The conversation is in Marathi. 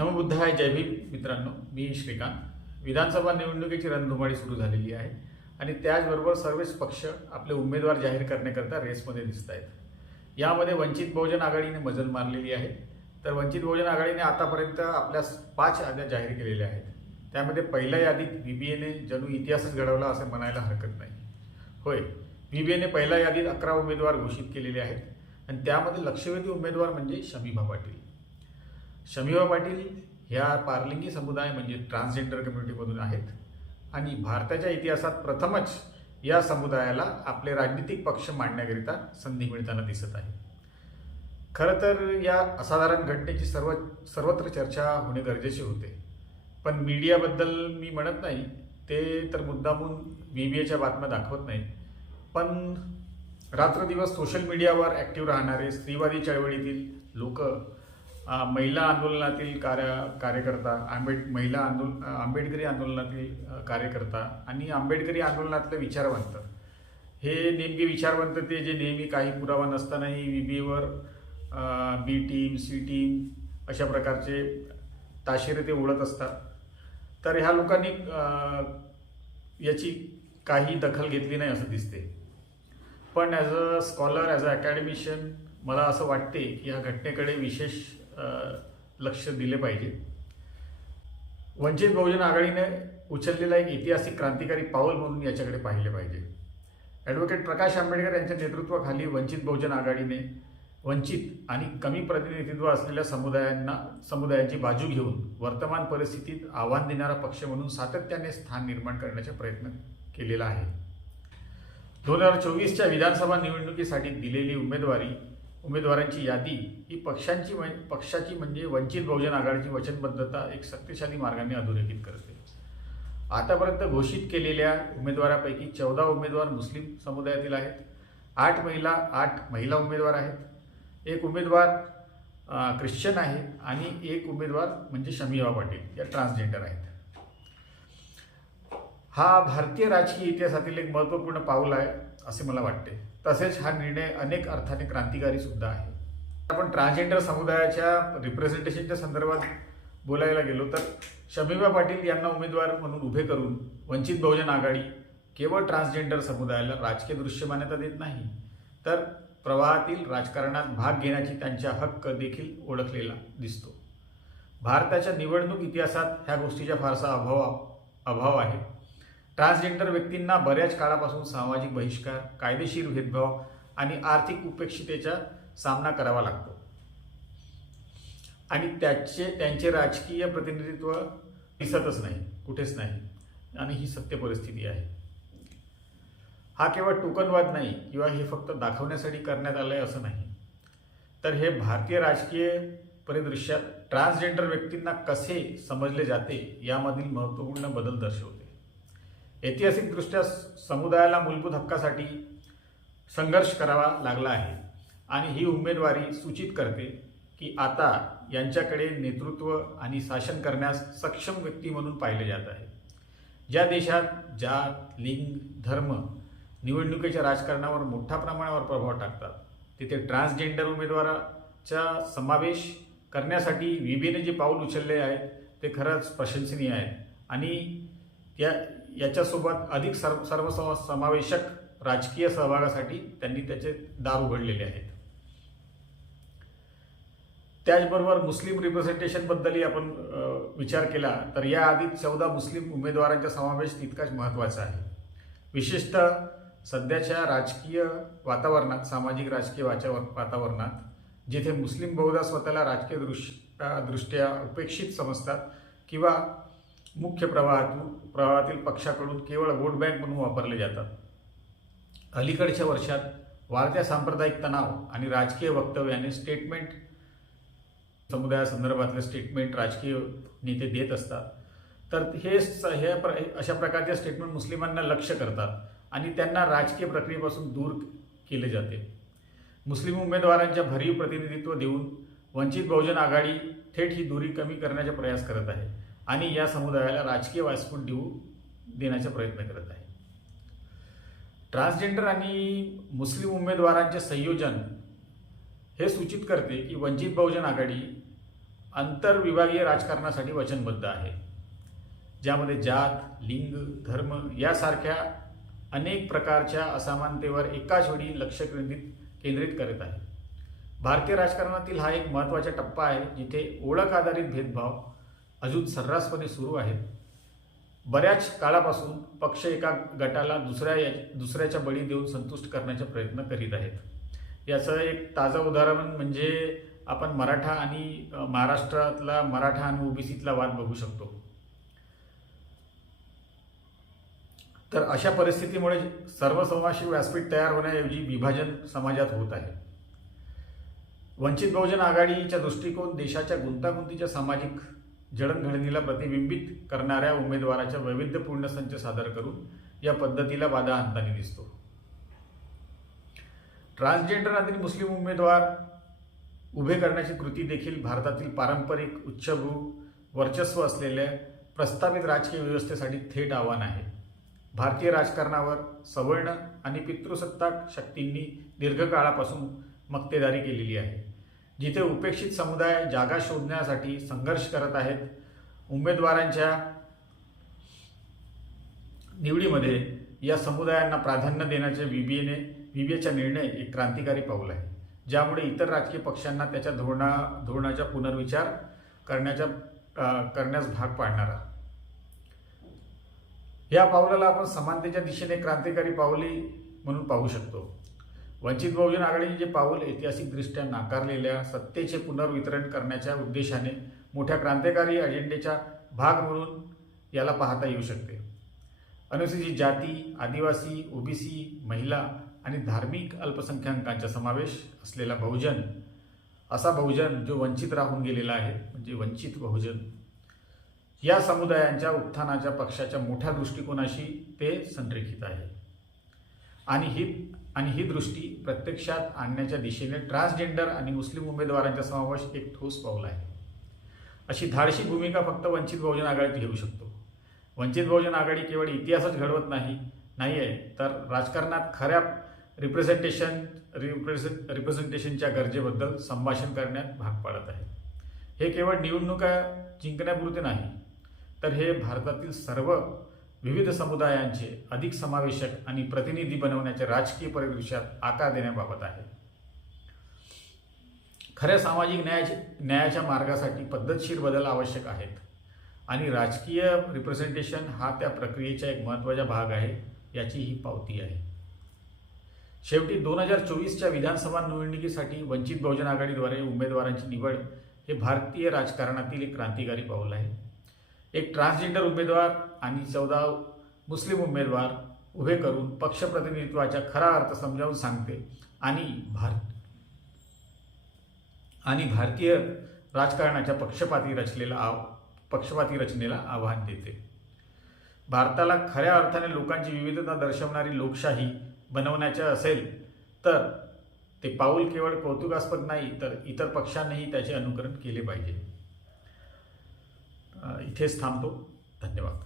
नमोबुद्धाय, जय भीम. मित्रांनो, मी श्रीकांत. विधानसभा निवडणुकीची रणधुमाळी सुरू झालेली आहे आणि त्याचबरोबर सर्वच पक्ष आपले उमेदवार जाहीर करण्याकरता रेसमध्ये दिसत आहेत. यामध्ये वंचित बहुजन आघाडीने मजल मारलेली आहे. तर वंचित बहुजन आघाडीने आतापर्यंत आपल्या 5 याद्या जाहीर केलेल्या आहेत. त्यामध्ये पहिल्या यादीत VBAने जणू इतिहासच घडवला असं म्हणायला हरकत नाही. होय, VBAने पहिल्या यादीत 11 उमेदवार घोषित केलेले आहेत आणि त्यामध्ये लक्षवेधी उमेदवार म्हणजे शमीभा पाटील. शमीभा पाटील ह्या पारलिंगी समुदाय म्हणजे ट्रान्सजेंडर कम्युनिटीमधून आहेत आणि भारताच्या इतिहासात प्रथमच या समुदायाला आपले राजनीतिक पक्ष मांडण्याकरिता संधी मिळताना दिसत आहे. खरं तर या असाधारण घटनेची सर्वत्र चर्चा होणे गरजेचे होते, पण मीडियाबद्दल मी म्हणत नाही, ते तर मुद्दामून VBAच्या बातम्या दाखवत नाही. पण रात्रदिवस सोशल मीडियावर ॲक्टिव्ह राहणारे स्त्रीवादी चळवळीतील लोक, महिला आंदोलनातील कार्यकर्ता, आंबेडकरी आंदोलनातील कार्यकर्ता आणि आंबेडकरी आंदोलनातले विचारवंत, हे नेमके विचारवंत ते जे नेहमी काही पुरावा नसतानाही VBAवर B टीम, C टीम अशा प्रकारचे ताशेरे ते उडत असतात. तर ह्या लोकांनी याची काही दखल घेतली नाही असं दिसते. पण as a scholar, as an academician मला असं वाटते की ह्या घटनेकडे विशेष लक्ष दिले पाहिजे. वंचित बहुजन आघाडीने उचललेला एक ऐतिहासिक क्रांतिकारी पाऊल म्हणून याच्याकडे पाहिले पाहिजे. ॲडव्होकेट प्रकाश आंबेडकर यांच्या नेतृत्वाखाली वंचित बहुजन आघाडीने वंचित आणि कमी प्रतिनिधित्व असलेल्या समुदायांची बाजू घेऊन वर्तमान परिस्थितीत आव्हान देणारा पक्ष म्हणून सातत्याने स्थान निर्माण करण्याचा प्रयत्न केलेला आहे. 2024च्या विधानसभा निवडणुकीसाठी दिलेली उमेदवारांची यादी ही पक्षाची म्हणजे वंचित बहुजन आघाडीची वचनबद्धता एक शक्तिशाली मार्गाने अधोरेखित करते. आतापर्यंत घोषित केलेल्या उमेदवारापैकी 14 उमेदवार मुस्लिम समुदायातील आहेत, 8 महिला उमेदवार आहेत, 1 उमेदवार ख्रिश्चन आहे आणि 1 उमेदवार म्हणजे शमीभा पाटील या ट्रान्सजेंडर आहेत. हा भारतीय राजकीय इतिहासातील एक महत्त्वपूर्ण पाऊल आहे असे मला वाटते. तसेच हा निर्णय अनेक अर्थाने क्रांतिकारी सुद्धा आहे. आपण ट्रान्सजेंडर समुदायाच्या रिप्रेझेंटेशनच्या संदर्भात बोलायला गेलो तर शमीभा पाटील यांना उमेदवार म्हणून उभे करून वंचित बहुजन आघाडी केवळ ट्रान्सजेंडर समुदायाला राजकीय दृश्य मान्यता देत नाही, तर प्रवाहातील राजकारणात भाग घेण्याची त्यांचा हक्क देखील ओळखलेला दिसतो. भारताच्या निवडणूक इतिहासात ह्या गोष्टीचा फारसा अभाव आहे. ट्रान्सजेंडर व्यक्तींना बऱ्याच काळापासून सामाजिक बहिष्कार, कायदेशीर भेदभाव आणि आर्थिक उपेक्षितेचा सामना करावा लागतो आणि त्यांचे राजकीय प्रतिनिधित्व दिसतच नाही, कुठेच नाही, आणि ही सत्य परिस्थिती आहे. हा केवळ टोकनवाद नाही किंवा हे फक्त दाखवण्यासाठी करण्यात आलं आहे असं नाही, तर हे भारतीय राजकीय परिदृश्यात ट्रान्सजेंडर व्यक्तींना कसे समजले जाते यामधील महत्त्वपूर्ण बदल दर्शवते. ऐतिहासिकदृष्ट्या समुदायाला मूलभूत हक्कासाठी संघर्ष करावा लागला आहे आणि ही उमेदवारी सूचित करते की आता यांच्याकडे नेतृत्व आणि शासन करण्यास सक्षम व्यक्ती म्हणून पाहिले जात आहे. ज्या देशात जात, लिंग, धर्म निवडणुकीच्या राजकारणावर मोठ्या प्रमाणावर प्रभाव टाकतात, तिथे ट्रान्सजेंडर उमेदवाराचा समावेश करण्यासाठी VBAने जे पाऊल उचलले आहे ते खरंच प्रशंसनीय आहे आणि याच्यासोबत अधिक सर्वसमावेशक राजकीय सहभागासाठी त्यांनी त्याचे दार उघडलेले आहेत. त्याचबरोबर मुस्लिम रिप्रेझेंटेशनबद्दलही आपण विचार केला तर याआधी 14 मुस्लिम उमेदवारांचा समावेश तितकाच महत्त्वाचा आहे. विशेषतः सध्याच्या राजकीय वातावरणात, सामाजिक राजकीय वातावरणात जिथे मुस्लिम बहुधा स्वतःला राजकीय दृष्ट्या उपेक्षित समजतात किंवा मुख्य प्रवाहातील पक्षाकडून केवळ वोट बँक म्हणून वापरले जातात. अलीकडच्या वर्षात वाढत्या सांप्रदायिक तणाव आणि राजकीय वक्तव्याने समुदायासंदर्भातले स्टेटमेंट राजकीय नेते देत असतात. तर हे अशा प्रकारचे स्टेटमेंट मुस्लिमांना लक्ष्य करतात आणि त्यांना राजकीय प्रक्रियेपासून दूर केले जाते. मुस्लिम उमेदवारांच्या भरीव प्रतिनिधित्व देऊन वंचित बहुजन आघाडी थेट ही दूरी कमी करण्याचा प्रयास करत आहे आणि या समुदायाला राजकीय व्यासपीठ देण्याचा प्रयत्न करत आहे. ट्रान्सजेंडर आणि मुस्लिम उमेदवारांचे संयोजन हे सूचित करते की वंचित बहुजन आघाडी आंतरविभागीय राजकारणासाठी वचनबद्ध आहे, ज्यामध्ये जात, लिंग, धर्म यासारख्या अनेक प्रकारच्या असमानतेवर एकाच वेळी लक्ष केंद्रित करत आहे. भारतीय राजकारणातील हा एक महत्त्वाचा टप्पा आहे जिथे ओळख आधारित भेदभाव अजून सर्रासपणे सुरू आहेत. बऱ्याच काळापासून पक्ष एका गटाला दुसऱ्याच्या बळी देऊन संतुष्ट करण्याचा प्रयत्न करीत आहेत. याचं एक ताजं उदाहरण म्हणजे आपण मराठा आणि महाराष्ट्रातला मराठा आणि ओबीसीतला वाद बघू शकतो. तर अशा परिस्थितीमुळे सर्वसमावेशक व्यासपीठ तयार होण्याऐवजी विभाजन समाजात होत आहे. वंचित बहुजन आघाडीचा दृष्टिकोन देशाच्या गुंतागुंतीच्या सामाजिक जडणघडणीला प्रतिबिंबित करणाऱ्या उमेदवाराचा वैविध्यपूर्ण संच सादर करून या पद्धतीला बाधा आणताना दिसतो. ट्रान्सजेंडर आणि मुस्लिम उमेदवार उभे करण्याची कृती देखील भारतातील पारंपरिक उच्चभ्रू वर्चस्व असलेल्या प्रस्थापित राजकीय व्यवस्थेसाठी थेट आव्हान आहे. भारतीय राजकारणावर सवर्ण आणि पितृसत्ताक शक्तींनी दीर्घकाळापासून मक्तेदारी केलेली आहे, जिथे उपेक्षित समुदाय जागा शोधण्यासाठी संघर्ष करत आहेत. उमेदवारांच्या निवडीमध्ये या समुदायांना प्राधान्य देण्याचे विबीएचा निर्णय एक क्रांतिकारी पाऊल आहे, ज्यामुळे इतर राजकीय पक्षांना त्याच्या धोरणाचा पुनर्विचार करण्यास भाग पाडणारा. या पावलाला आपण समानतेच्या दिशेने क्रांतिकारी पावले म्हणून पाहू शकतो. वंचित बहुजन आघाडीने जे पाऊल ऐतिहासिकदृष्ट्या नाकारलेल्या सत्तेचे पुनर्वितरण करण्याच्या उद्देशाने मोठ्या क्रांतिकारी अजेंडेचा भाग म्हणून याला पाहता येऊ शकते. अनुसूचित जाती, आदिवासी, ओबीसी, महिला आणि धार्मिक अल्पसंख्याकांचा समावेश असलेला बहुजन, असा बहुजन जो वंचित राहून गेलेला आहे, म्हणजे वंचित बहुजन, या समुदायांच्या उत्थानाच्या पक्षाच्या मोठ्या दृष्टिकोनाशी ते संरेखित आहे. आणि ही दृष्टी प्रत्यक्षात आणण्याच्या दिशेने ट्रान्सजेंडर आणि मुस्लिम उमेदवारांचा समावेश एक ठोस पाऊल आहे. अशी धाडशी भूमिका फक्त वंचित बहुजन आघाडी घेऊ शकतो. वंचित बहुजन आघाडी केवळ इतिहासच घडवत नाही आहे, तर राजकारणात खऱ्या रिप्रेझेंटेशनच्या गरजेबद्दल संभाषण करण्यात भाग पाडत आहे. हे केवळ निवडणुका जिंकण्यापुरते नाही, तर हे भारतातील सर्व विविध समुदायांचे अधिक समावेशक आणि प्रतिनिधी बनवण्याच्या राजकीय परिदृश्यात आकार देण्याबाबत आहे. खऱ्या सामाजिक न्यायाच्या मार्गासाठी पद्धतशीर बदल आवश्यक आहेत आणि राजकीय रिप्रेझेंटेशन हा त्या प्रक्रियेचा एक महत्त्वाचा भाग आहे, याची ही पावती आहे. शेवटी 2024च्या विधानसभा निवडणुकीसाठी वंचित बहुजन आघाडीद्वारे उमेदवारांची निवड हे भारतीय राजकारणातील एक क्रांतिकारी पाऊल आहे. एक ट्रान्सजेंडर उमेदवार आणि 14 मुस्लिम उमेदवार उभे करून पक्ष प्रतिनिधित्वाचा खरा अर्थ समजावून सांगते आणि भारतीय राजकारणाच्या पक्षपाती रचनेला आव्हान देते. भारताला खऱ्या अर्थाने लोकांची विविधता दर्शवणारी लोकशाही बनवण्याचे असेल तर ते पाऊल केवळ कौतुकास्पद नाही, तर इतर पक्षांनीही त्याचे अनुकरण केले पाहिजे. इथेच थांबतो. धन्यवाद.